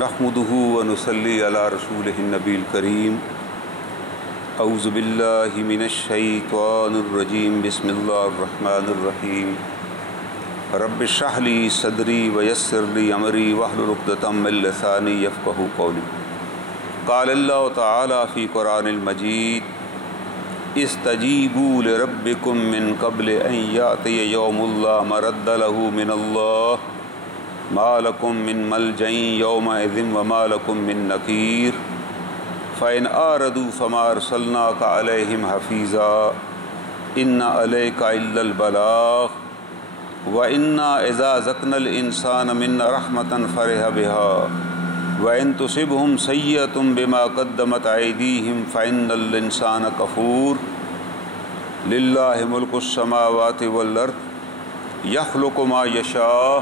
نحمده ونصلي على رسوله النبي الكريم اعوذ بالله من الشيطان الرجيم بسم الله الرحمن الرحيم رب اشرح لي صدري ويسر لي امري واحلل عقدة من لساني يفقهوا قولي قال الله تعالى في قرآن المجيد استجيبوا لربكم من قبل ان يأتي يوم لا مرد له من الله ما لكم من ملجأ يومئذ وما لكم من نكير فإن أعرضوا فما أرسلناك عليهم حفيظا إن عليك إلا البلاغ وإنا إذا أذقنا الإنسان منا رحمة فرح بها وإن تصبهم سيئة بما قدمت أيديهم فإن الإنسان كفور لله ملك السماوات والأرض يخلق ما يشاء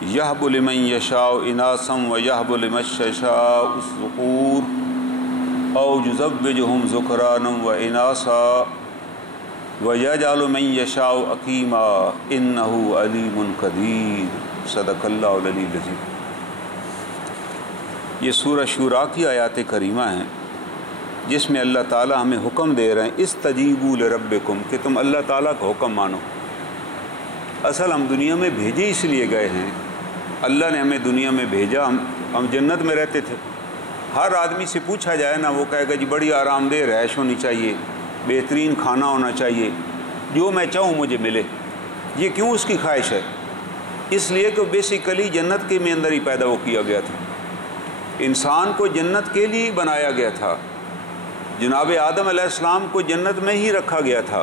يهب لمن يشاء إناثا ويهب لمن يشاء الذكور أو يزوجهم ذكرانا وإناثا ويجعل من يشاء عقيما إنه عليم قدير صدق اللہ العلی العظیم۔ یہ سورہ شورى کی آیات کریمہ ہیں جس میں اللہ تعالیٰ ہمیں حکم دے رہے ہیں استجیبوا لربکم کہ تم اللہ تعالیٰ کا حکم مانو۔ اصل ہم دنیا میں بھیجے اس لیے گئے ہیں، اللہ نے ہمیں دنیا میں بھیجا، ہم جنت میں رہتے تھے۔ ہر آدمی سے پوچھا جائے نا، وہ کہے گا جی بڑی آرام دہ رہائش ہونی چاہیے، بہترین کھانا ہونا چاہیے، جو میں چاہوں مجھے ملے۔ یہ کیوں اس کی خواہش ہے؟ اس لیے کہ بیسیکلی جنت کے میں اندر ہی پیدا وہ کیا گیا تھا، انسان کو جنت کے لیے بنایا گیا تھا۔ جناب آدم علیہ السلام کو جنت میں ہی رکھا گیا تھا،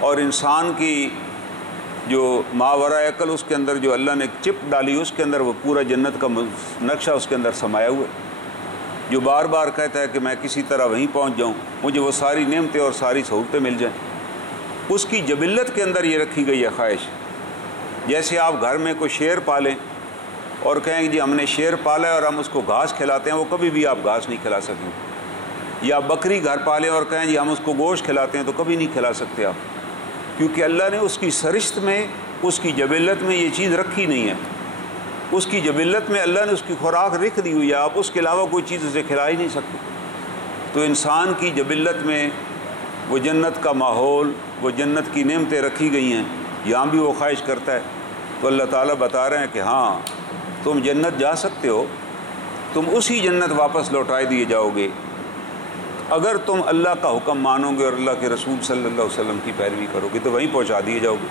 اور انسان کی جو ماورائے عقل اس کے اندر جو اللہ نے چپ ڈالی، اس کے اندر وہ پورا جنت کا نقشہ اس کے اندر سمایا ہوا ہے، جو بار بار کہتا ہے کہ میں کسی طرح وہیں پہنچ جاؤں، مجھے وہ ساری نعمتیں اور ساری سہولتیں مل جائیں۔ اس کی جبلت کے اندر یہ رکھی گئی ہے خواہش۔ جیسے آپ گھر میں کوئی شیر پالیں اور کہیں جی ہم نے شیر پالا ہے اور ہم اس کو گھاس کھلاتے ہیں، وہ کبھی بھی آپ گھاس نہیں کھلا سکیں۔ یا بکری گھر پالیں اور کہیں جی ہم اس کو گوشت کھلاتے ہیں، تو کبھی نہیں کھلا سکتے آپ، کیونکہ اللہ نے اس کی سرشت میں، اس کی جبلت میں یہ چیز رکھی نہیں ہے۔ اس کی جبلت میں اللہ نے اس کی خوراک رکھ دی ہوئی ہے، آپ اس کے علاوہ کوئی چیز اسے کھلا ہی نہیں سکتے۔ تو انسان کی جبلت میں وہ جنت کا ماحول، وہ جنت کی نعمتیں رکھی گئی ہیں، یہاں بھی وہ خواہش کرتا ہے۔ تو اللہ تعالیٰ بتا رہے ہیں کہ ہاں تم جنت جا سکتے ہو، تم اسی جنت واپس لوٹائے دیے جاؤ گے اگر تم اللہ کا حکم مانو گے اور اللہ کے رسول صلی اللہ علیہ وسلم کی پیروی کرو گے، تو وہیں پہنچا دیے جاؤ گے۔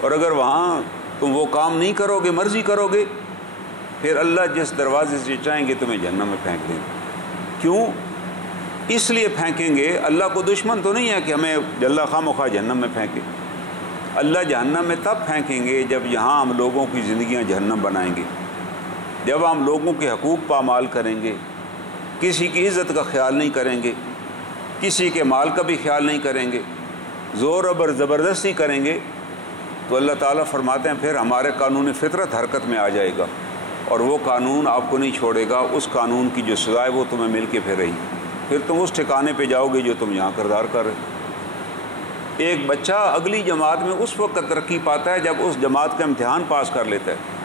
اور اگر وہاں تم وہ کام نہیں کرو گے، مرضی کرو گے، پھر اللہ جس دروازے سے چاہیں گے تمہیں جہنم میں پھینک دیں گے۔ کیوں؟ اس لیے پھینکیں گے، اللہ کو دشمن تو نہیں ہے کہ ہمیں اللہ خواہ جہنم میں پھینکے۔ اللہ جہنم میں تب پھینکیں گے جب یہاں ہم لوگوں کی زندگیاں جہنم بنائیں گے، جب ہم لوگوں کے حقوق پامال کریں گے، کسی کی عزت کا خیال نہیں کریں گے، کسی کے مال کا بھی خیال نہیں کریں گے، زور و زبردستی کریں گے، تو اللہ تعالیٰ فرماتے ہیں پھر ہمارے قانون فطرت حرکت میں آ جائے گا، اور وہ قانون آپ کو نہیں چھوڑے گا۔ اس قانون کی جو سزا ہے وہ تمہیں مل کے پھر رہی، پھر تم اس ٹھکانے پہ جاؤ گے جو تم یہاں کردار کر رہے۔ ایک بچہ اگلی جماعت میں اس وقت ترقی پاتا ہے جب اس جماعت کا امتحان پاس کر لیتا ہے،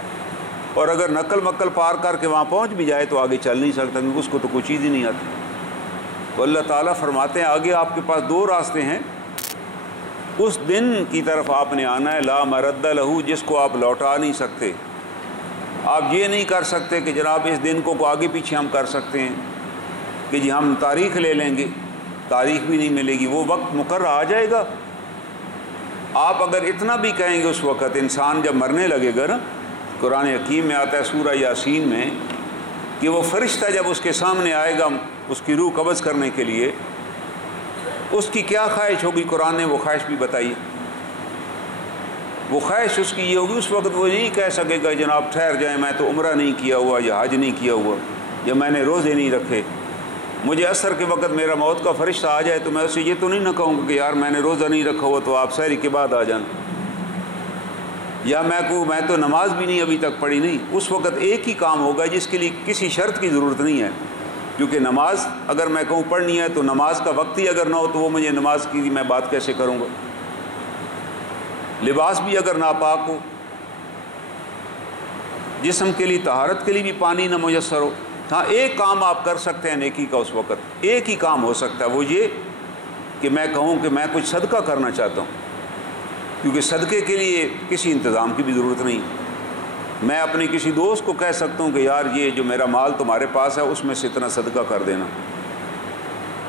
اور اگر نقل مکل پار کر کے وہاں پہنچ بھی جائے تو آگے چل نہیں سکتا، کیونکہ اس کو تو کوئی چیز ہی نہیں آتی۔ تو اللہ تعالیٰ فرماتے ہیں آگے آپ کے پاس دو راستے ہیں، اس دن کی طرف آپ نے آنا ہے لا مرد لہ، جس کو آپ لوٹا نہیں سکتے۔ آپ یہ نہیں کر سکتے کہ جناب اس دن کو آگے پیچھے ہم کر سکتے ہیں کہ جی ہم تاریخ لے لیں گے، تاریخ بھی نہیں ملے گی، وہ وقت مقرر آ جائے گا۔ آپ اگر اتنا بھی کہیں گے اس وقت انسان جب مرنے لگے گا نا، قرآن حکیم میں آتا ہے سورہ یاسین میں کہ وہ فرشتہ جب اس کے سامنے آئے گا اس کی روح قبض کرنے کے لیے، اس کی کیا خواہش ہوگی؟ قرآن نے وہ خواہش بھی بتائی ہے۔ وہ خواہش اس کی یہ ہوگی، اس وقت وہ نہیں کہہ سکے گا جناب ٹھہر جائیں، میں تو عمرہ نہیں کیا ہوا یا حج نہیں کیا ہوا یا میں نے روزے نہیں رکھے، مجھے عصر کے وقت میرا موت کا فرشتہ آ جائے تو میں اسے یہ تو نہیں نہ کہوں گا کہ یار میں نے روزہ نہیں رکھا ہوا تو آپ سحری کے بعد آ جانا، یا میں تو نماز بھی نہیں ابھی تک پڑھی نہیں۔ اس وقت ایک ہی کام ہوگا جس کے لیے کسی شرط کی ضرورت نہیں ہے، کیونکہ نماز اگر میں کہوں پڑھنی ہے تو نماز کا وقت ہی اگر نہ ہو تو وہ مجھے نماز کی میں بات کیسے کروں گا؟ لباس بھی اگر ناپاک ہو، جسم کے لیے طہارت کے لیے بھی پانی نہ میسر ہو. ہاں ایک کام آپ کر سکتے ہیں نیکی کا اس وقت, ایک ہی کام ہو سکتا ہے, وہ یہ کہ میں کہوں کہ میں کچھ صدقہ کرنا چاہتا ہوں, کیونکہ صدقے کے لیے کسی انتظام کی بھی ضرورت نہیں. میں اپنے کسی دوست کو کہہ سکتا ہوں کہ یار یہ جو میرا مال تمہارے پاس ہے اس میں سے اتنا صدقہ کر دینا.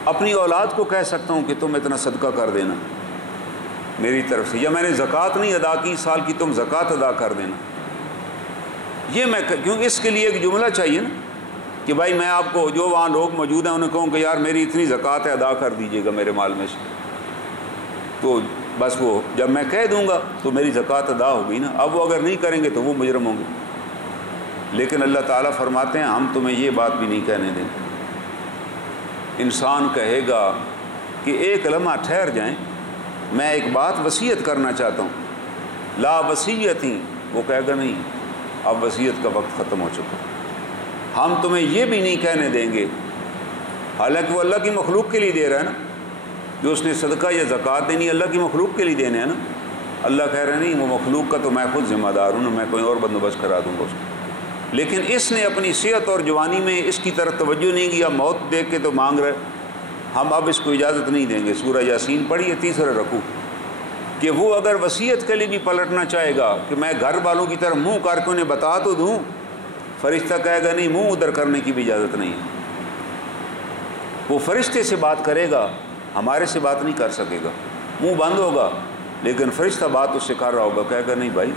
اپنی اولاد کو کہہ سکتا ہوں کہ تم اتنا صدقہ کر دینا میری طرف سے, یا میں نے زکوٰۃ نہیں ادا کی سال کی, تم زکوٰۃ ادا کر دینا. یہ میں کیوں اس کے لیے ایک جملہ چاہیے نا کہ بھائی میں آپ کو جو وہاں لوگ موجود ہیں انہیں کہوں کہ یار میری اتنی زکوٰۃ ادا کر دیجیے گا میرے مال میں سے, تو بس وہ جب میں کہہ دوں گا تو میری زکوٰۃ ادا ہوگی نا. اب وہ اگر نہیں کریں گے تو وہ مجرم ہوں گے. لیکن اللہ تعالیٰ فرماتے ہیں ہم تمہیں یہ بات بھی نہیں کہنے دیں. انسان کہے گا کہ ایک لمحہ ٹھہر جائیں, میں ایک بات وصیت کرنا چاہتا ہوں, لا وصیتی, وہ کہے گا نہیں اب وصیت کا وقت ختم ہو چکا. ہم تمہیں یہ بھی نہیں کہنے دیں گے, حالانکہ وہ اللہ کی مخلوق کے لیے دے رہا ہے نا, جو اس نے صدقہ یا زکوٰۃ دینی اللہ کی مخلوق کے لیے دینے ہیں نا. اللہ کہہ رہے نہیں وہ مخلوق کا تو میں خود ذمہ دار ہوں نا, میں کوئی اور بندوبست کرا دوں گا اس کو. لیکن اس نے اپنی صحت اور جوانی میں اس کی طرف توجہ نہیں کیا, موت دیکھ کے تو مانگ رہے, ہم اب اس کو اجازت نہیں دیں گے. سورہ یاسین پڑھیے 3 رکوع, کہ وہ اگر وصیت کے لیے بھی پلٹنا چاہے گا کہ میں گھر والوں کی طرف منہ کر کے انہیں بتا تو دوں, فرشتہ کہے گا نہیں منہ ادھر کرنے کی بھی اجازت نہیں ہے. وہ فرشتے سے بات کرے گا, ہمارے سے بات نہیں کر سکے گا, منہ بند ہوگا, لیکن فرشتہ بات اس سے کر رہا ہوگا, کہے گا نہیں بھائی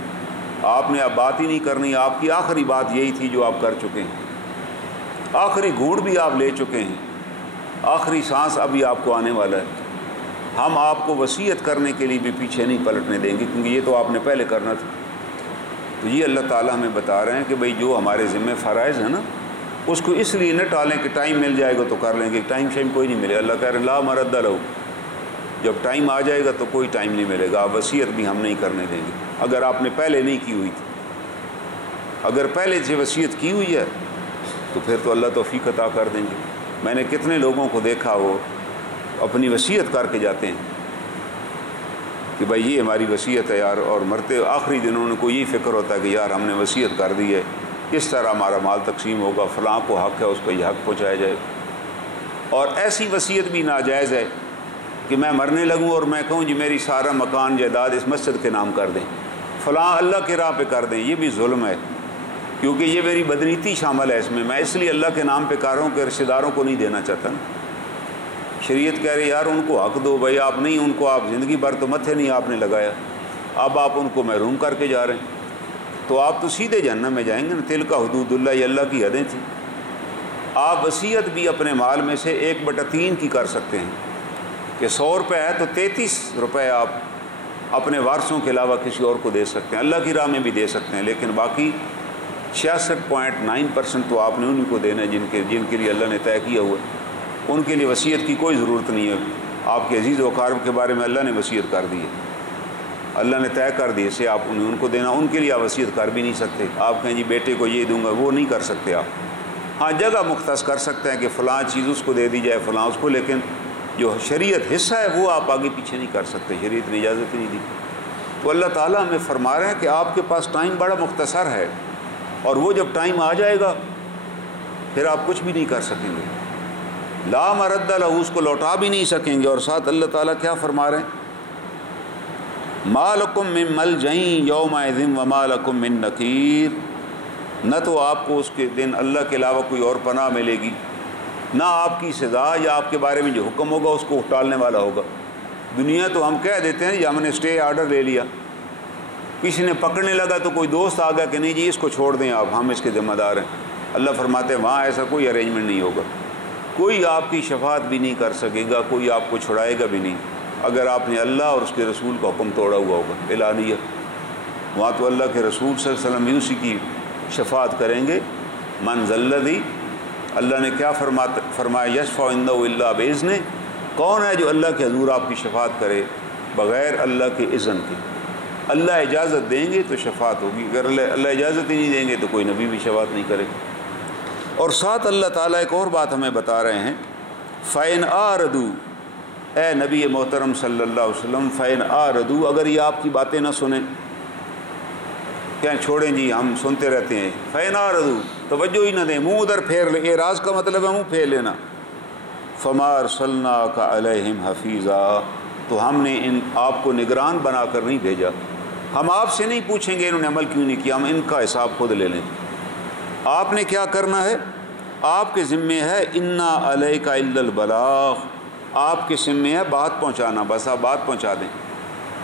آپ نے اب بات ہی نہیں کرنی, آپ کی آخری بات یہی تھی جو آپ کر چکے ہیں, آخری گھونٹ بھی آپ لے چکے ہیں, آخری سانس ابھی آپ کو آنے والا ہے. ہم آپ کو وصیت کرنے کے لیے بھی پیچھے نہیں پلٹنے دیں گے, کیونکہ یہ تو آپ نے پہلے کرنا تھا. تو یہ اللہ تعالیٰ ہمیں بتا رہے ہیں کہ بھئی جو ہمارے ذمہ فرائض ہیں نا اس کو اس لیے نہ ٹالیں کہ ٹائم مل جائے گا تو کر لیں گے. ٹائم شائم کوئی نہیں ملے. اللہ کہہ رہے ہیں لا مرد لہ, جب ٹائم آ جائے گا تو کوئی ٹائم نہیں ملے گا. وصیت بھی ہم نہیں کرنے دیں گے اگر آپ نے پہلے نہیں کی ہوئی تھی. اگر پہلے سے وصیت کی ہوئی ہے تو پھر تو اللہ توفیق عطا کر دیں گے. میں نے کتنے لوگوں کو دیکھا وہ اپنی وصیت کر کے جاتے ہیں کہ بھائی یہ ہماری وصیت ہے یار, اور مرتے آخری دنوں نے کو یہی فکر ہوتا ہے کہ یار ہم نے وصیت کر دی ہے, کس طرح ہمارا مال تقسیم ہوگا, فلاں کو حق ہے اس کو یہ حق پہنچایا جائے. اور ایسی وصیت بھی ناجائز ہے کہ میں مرنے لگوں اور میں کہوں جی میری سارا مکان جائیداد اس مسجد کے نام کر دیں, فلاں اللہ کے راہ پہ کر دیں. یہ بھی ظلم ہے, کیونکہ یہ میری بدنیتی شامل ہے اس میں. میں اس لیے اللہ کے نام پہ کر رہا ہوں کہ رشتہ داروں کو نہیں دینا چاہتا نا. شریعت کہہ رہی یار ان کو حق دو بھائی, آپ نہیں, ان کو آپ زندگی بھر تو متھے نہیں آپ نے لگایا, اب آپ ان کو محروم کر کے جا رہے ہیں, تو آپ تو سیدھے جہنم میں جائیں گے نا. تلک حدود اللہ, یہ اللہ کی حدیں تھیں. آپ وصیت بھی اپنے مال میں سے 1/3 کی کر سکتے ہیں کہ 100 روپے ہے تو 33 روپے آپ اپنے وارثوں کے علاوہ کسی اور کو دے سکتے ہیں, اللہ کی راہ میں بھی دے سکتے ہیں. لیکن باقی 66.9% تو آپ نے انہیں کو دینا ہے جن کے لیے اللہ نے طے کیا ہوا ہے. ان کے لیے وصیت کی کوئی ضرورت نہیں ہے. آپ کے عزیز و اقارب کے بارے میں اللہ نے وصیت کر دی ہے, اللہ نے طے کر دی اسے آپ ان کو دینا. ان کے لیے آپ وصیت کر بھی نہیں سکتے. آپ کہیں جی بیٹے کو یہ دوں گا, وہ نہیں کر سکتے آپ. ہاں جگہ مختص کر سکتے ہیں کہ فلاں چیز اس کو دے دی جائے, فلاں اس کو, لیکن جو شریعت حصہ ہے وہ آپ آگے پیچھے نہیں کر سکتے. شریعت نے اجازت نہیں دی. تو اللہ تعالیٰ ہمیں فرما رہے ہیں کہ آپ کے پاس ٹائم بڑا مختصر ہے, اور وہ جب ٹائم آ جائے گا پھر آپ کچھ بھی نہیں کر سکیں گے. لا مرد لہ, اس کو لوٹا بھی نہیں سکیں گے. اور ساتھ اللہ تعالیٰ کیا فرما رہے ہیں, ما لکم من ملجأ یومئذ وما لکم من نکیر, نہ تو آپ کو اس کے دن اللہ کے علاوہ کوئی اور پناہ ملے گی, نہ آپ کی سزا یا آپ کے بارے میں جو حکم ہوگا اس کو ٹالنے والا ہوگا. دنیا تو ہم کہہ دیتے ہیں یا ہم نے اسٹے آرڈر لے لیا, کسی نے پکڑنے لگا تو کوئی دوست آ گیا کہ نہیں جی اس کو چھوڑ دیں آپ, ہم اس کے ذمہ دار ہیں. اللہ فرماتے ہیں وہاں ایسا کوئی ارینجمنٹ نہیں ہوگا. کوئی آپ کی شفاعت بھی نہیں کر سکے گا, کوئی آپ کو چھڑائے گا بھی نہیں اگر آپ نے اللہ اور اس کے رسول کا حکم توڑا ہوا ہوگا اعلانیہ. وہاں تو اللہ کے رسول صلی اللہ علیہ وسلم اسی کی شفاعت کریں گے. من ذا الذی, اللہ نے کیا فرمایا, یشفع عندہ الا باذنہ, کون ہے جو اللہ کے حضور آپ کی شفاعت کرے بغیر اللہ کے اذن کے. اللہ اجازت دیں گے تو شفاعت ہوگی, اگر اللہ اجازت ہی نہیں دیں گے تو کوئی نبی بھی شفاعت نہیں کرے. اور ساتھ اللہ تعالیٰ ایک اور بات ہمیں بتا رہے ہیں, فَإِنْ آرَدُوا, اے نبی محترم صلی اللہ علیہ وسلم, فَإِنْ آرَدُوا, اگر یہ آپ کی باتیں نہ سنیں, کہیں چھوڑیں جی ہم سنتے رہتے ہیں، فینا رضو توجہ ہی نہ دیں، منہ ادھر پھیر لیں، اعراض کا مطلب ہے منہ پھیر لینا، فما ارسلناک علیہم حفیظا، تو ہم نے آپ کو نگران بنا کر نہیں بھیجا، ہم آپ سے نہیں پوچھیں گے انہوں نے عمل کیوں نہیں کیا، ہم ان کا حساب خود لے لیں، آپ نے کیا کرنا ہے، آپ کے ذمے ہے انا علیک الا البلاغ، آپ کے ذمے ہے بات پہنچانا، بس آپ بات پہنچا دیں،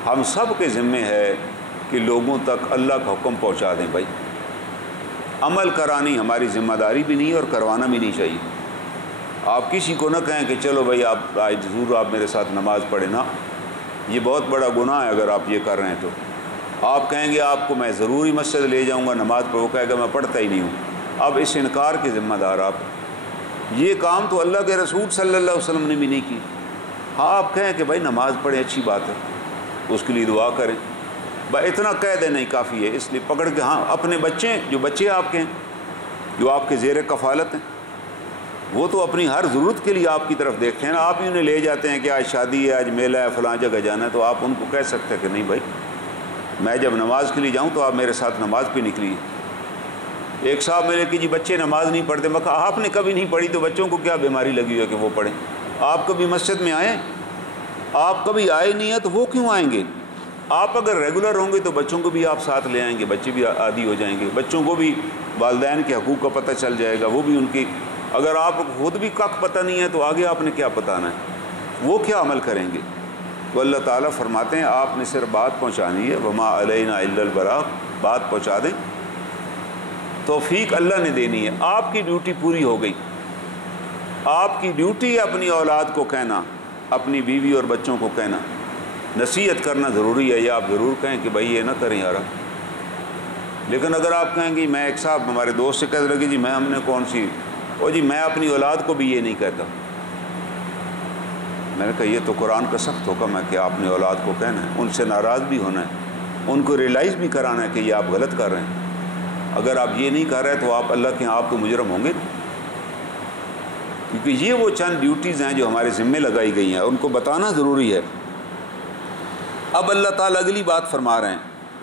ہم سب کے ذمے ہے کہ لوگوں تک اللہ کا حکم پہنچا دیں بھائی، عمل کرانی ہماری ذمہ داری بھی نہیں اور کروانا بھی نہیں چاہیے، آپ کسی کو نہ کہیں کہ چلو بھائی آپ آج ضرور آپ میرے ساتھ نماز پڑھیں، نا یہ بہت بڑا گناہ ہے اگر آپ یہ کر رہے ہیں، تو آپ کہیں گے آپ کو میں ضروری مسجد لے جاؤں گا نماز پڑھ، وہ کہے گا میں پڑھتا ہی نہیں ہوں، اب اس انکار کے ذمہ دار آپ، یہ کام تو اللہ کے رسول صلی اللہ علیہ وسلم نے بھی نہیں کی، ہاں آپ کہیں کہ بھائی نماز پڑھیں اچھی بات ہے، اس کے لیے دعا کریں، بھائی اتنا کہہ دیں نہیں کافی ہے، اس لیے پکڑ کے ہاں اپنے بچے جو بچے آپ کے ہیں جو آپ کے زیر کفالت ہیں، وہ تو اپنی ہر ضرورت کے لیے آپ کی طرف دیکھتے ہیں نا، آپ ہی انہیں لے جاتے ہیں کہ آج شادی ہے، آج میلہ ہے، فلاں جگہ جانا ہے، تو آپ ان کو کہہ سکتے ہیں کہ نہیں بھائی میں جب نماز کے لیے جاؤں تو آپ میرے ساتھ نماز پہ نکلیے۔ ایک صاحب ملے کہ جی بچے نماز نہیں پڑھتے، میں کہا آپ نے کبھی نہیں پڑھی تو بچوں کو کیا بیماری لگی ہے کہ وہ پڑھیں، آپ کبھی مسجد میں آئیں، آپ کبھی آئے نہیں ہیں تو وہ کیوں آئیں گے، آپ اگر ریگولر ہوں گے تو بچوں کو بھی آپ ساتھ لے آئیں گے، بچے بھی عادی ہو جائیں گے، بچوں کو بھی والدین کے حقوق کا پتہ چل جائے گا، وہ بھی ان کی، اگر آپ خود بھی کق پتہ نہیں ہے تو آگے آپ نے کیا بتانا ہے، وہ کیا عمل کریں گے، تو اللہ تعالیٰ فرماتے ہیں آپ نے صرف بات پہنچانی ہے، وما علینا الا البلاغ، بات پہنچا دیں، توفیق اللہ نے دینی ہے، آپ کی ڈیوٹی پوری ہو گئی، آپ کی ڈیوٹی ہے اپنی اولاد کو کہنا، اپنی بیوی اور بچوں کو کہنا، نصیحت کرنا ضروری ہے، یا آپ ضرور کہیں کہ بھائی یہ نہ کریں یار، لیکن اگر آپ کہیں گے میں ایک صاحب ہمارے دوست سے کہہ لگی جی میں ہم نے کون سی، او جی میں اپنی اولاد کو بھی یہ نہیں کہتا، میں نے کہا یہ تو قرآن کا سخت حکم ہے کہ آپ نے اولاد کو کہنا ہے، ان سے ناراض بھی ہونا ہے، ان کو ریئلائز بھی کرانا ہے کہ یہ آپ غلط کر رہے ہیں، اگر آپ یہ نہیں کر رہے تو آپ اللہ کے آپ تو مجرم ہوں گے، کیونکہ یہ وہ چند ڈیوٹیز ہیں جو ہمارے ذمے لگائی گئی ہیں، ان کو بتانا ضروری ہے۔ اب اللہ تعالیٰ اگلی بات فرما رہے ہیں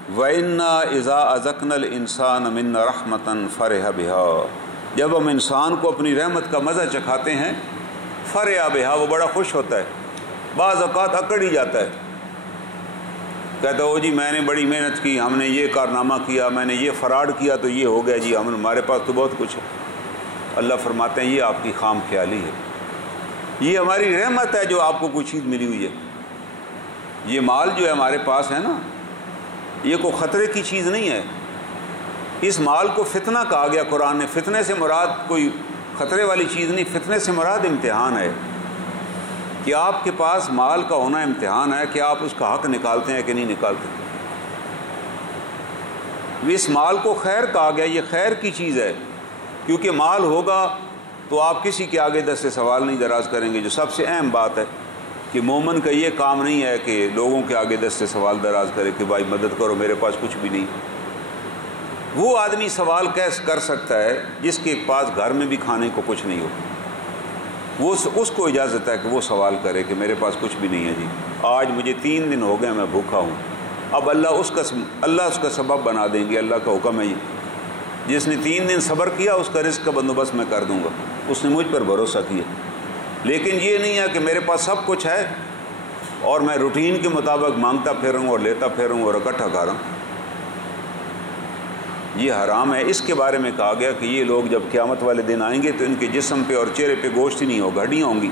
وَإِنَّا إِذَا أَذَقْنَا الْإِنسَانَ مِنَّا رَحْمَةً فَرِحَ بِهَا، جب ہم انسان کو اپنی رحمت کا مزہ چکھاتے ہیں، فرح بہا، وہ بڑا خوش ہوتا ہے، بعض اوقات اکڑ ہی جاتا ہے، کہتا ہو جی میں نے بڑی محنت کی، ہم نے یہ کارنامہ کیا، میں نے یہ فراڈ کیا تو یہ ہو گیا جی، ہمارے پاس تو بہت کچھ ہے، اللہ فرماتے ہیں یہ آپ کی خام خیالی ہے، یہ ہماری رحمت ہے جو آپ کو کوئی چیز ملی ہوئی ہے، یہ مال جو ہے ہمارے پاس ہے نا، یہ کوئی خطرے کی چیز نہیں ہے، اس مال کو فتنہ کہا گیا قرآن نے، فتنے سے مراد کوئی خطرے والی چیز نہیں، فتنے سے مراد امتحان ہے، کہ آپ کے پاس مال کا ہونا امتحان ہے کہ آپ اس کا حق نکالتے ہیں کہ نہیں نکالتے، اس مال کو خیر کہا گیا، یہ خیر کی چیز ہے، کیونکہ مال ہوگا تو آپ کسی کے آگے دست سے سوال نہیں دراز کریں گے، جو سب سے اہم بات ہے کہ مومن کا یہ کام نہیں ہے کہ لوگوں کے آگے دست سے سوال دراز کرے کہ بھائی مدد کرو میرے پاس کچھ بھی نہیں، وہ آدمی سوال کیسے کر سکتا ہے جس کے پاس گھر میں بھی کھانے کو کچھ نہیں ہو، وہ اس کو اجازت ہے کہ وہ سوال کرے کہ میرے پاس کچھ بھی نہیں ہے جی، آج مجھے 3 دن ہو گئے میں بھوکا ہوں، اب اللہ اس کا سبب بنا دیں گے، اللہ کا حکم ہے یہ، جس نے 3 دن صبر کیا اس کا رزق کا بندوبست میں کر دوں گا، اس نے مجھ پر بھروسہ کیا، لیکن یہ نہیں ہے کہ میرے پاس سب کچھ ہے اور میں روٹین کے مطابق مانگتا پھروں اور لیتا پھروں اور اکٹھا کروں، یہ حرام ہے۔ اس کے بارے میں کہا گیا کہ یہ لوگ جب قیامت والے دن آئیں گے تو ان کے جسم پہ اور چہرے پہ گوشت ہی نہیں ہوگا، ہڈیاں ہوں گی،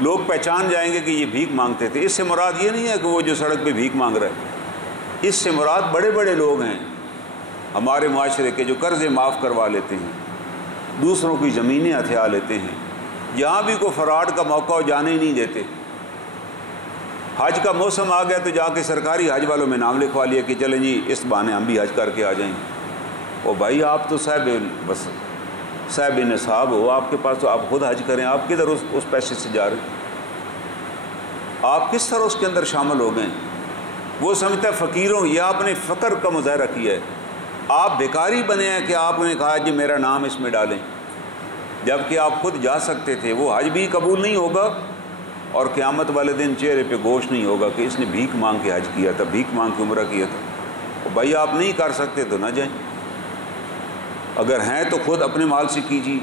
لوگ پہچان جائیں گے کہ یہ بھیک مانگتے تھے۔ اس سے مراد یہ نہیں ہے کہ وہ جو سڑک پہ بھیک مانگ رہا ہے، اس سے مراد بڑے بڑے لوگ ہیں ہمارے معاشرے کے جو قرضے معاف کروا لیتے ہیں، دوسروں کی زمینیں ہتھیا لیتے ہیں، جہاں بھی کوئی فراڈ کا موقع ہو جانے ہی نہیں دیتے۔ حج کا موسم آ گیا تو جا کے سرکاری حج والوں میں نام لکھوا لیا کہ چلیں جی اس بہانے ہم بھی حج کر کے آ جائیں۔ او بھائی آپ تو صاحب نصاب ہو، آپ کے پاس تو آپ خود حج کریں، آپ کدھر اس پیسے سے جا رہے، آپ کس طرح اس کے اندر شامل ہو گئے؟ وہ سمجھتا ہے فقیروں، یہ آپ نے فقر کا مظاہرہ کیا ہے، آپ بھکاری بنے ہیں کہ آپ نے کہا جی میرا نام اس میں ڈالیں، جبکہ آپ خود جا سکتے تھے۔ وہ حج بھی قبول نہیں ہوگا اور قیامت والے دن چہرے پہ گوشت نہیں ہوگا کہ اس نے بھیک مانگ کے حج کیا تھا، بھیک مانگ کے عمرہ کیا تھا۔ بھائی آپ نہیں کر سکتے تو نہ جائیں، اگر ہیں تو خود اپنے مال سے کیجیے۔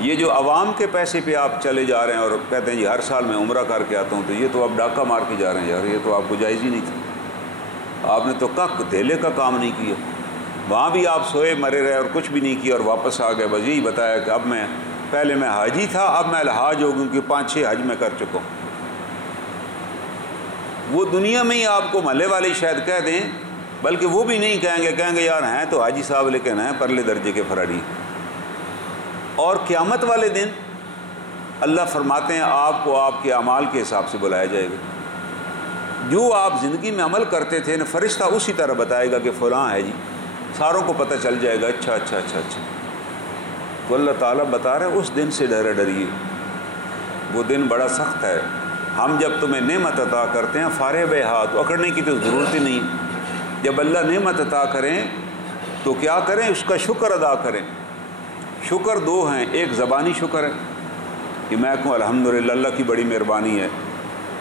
یہ جو عوام کے پیسے پہ آپ چلے جا رہے ہیں اور کہتے ہیں جی ہر سال میں عمرہ کر کے آتا ہوں، تو یہ تو آپ ڈاکہ مار کے جا رہے ہیں یار، یہ تو آپ کو جائز ہی نہیں تھا۔ آپ نے تو دھیلے کا کام نہیں کیا، وہاں بھی آپ سوئے مرے رہے اور کچھ بھی نہیں کیا اور واپس آ گئے، بس یہی بتایا کہ اب میں پہلے میں حاجی تھا، اب میں الحاج ہو گیا کہ 5-6 حج میں کر چکا ہوں۔ وہ دنیا میں ہی آپ کو محلے والے شاید کہہ دیں، بلکہ وہ بھی نہیں کہیں گے یار ہیں تو حاجی صاحب لیکن ہیں پرلے درجے کے فراری۔ اور قیامت والے دن اللہ فرماتے ہیں آپ کو آپ کے اعمال کے حساب سے بلایا جائے گا، جو آپ زندگی میں عمل کرتے تھے نا فرشتہ اسی طرح بتائے گا کہ فلاں ہے جی، ساروں کو پتہ چل جائے گا اچھا اچھا اچھا اچھا۔ تو اللہ تعالیٰ بتا رہے ہیں اس دن سے ڈریے، وہ دن بڑا سخت ہے۔ ہم جب تمہیں نعمت عطا کرتے ہیں فارغ بے ہاتھ، اکڑنے کی تو ضرورت ہی نہیں۔ جب اللہ نعمت عطا کریں تو کیا کریں؟ اس کا شکر ادا کریں۔ شکر 2 ہیں، ایک زبانی شکر ہے کہ میں کہوں الحمدللہ اللہ کی بڑی مہربانی ہے،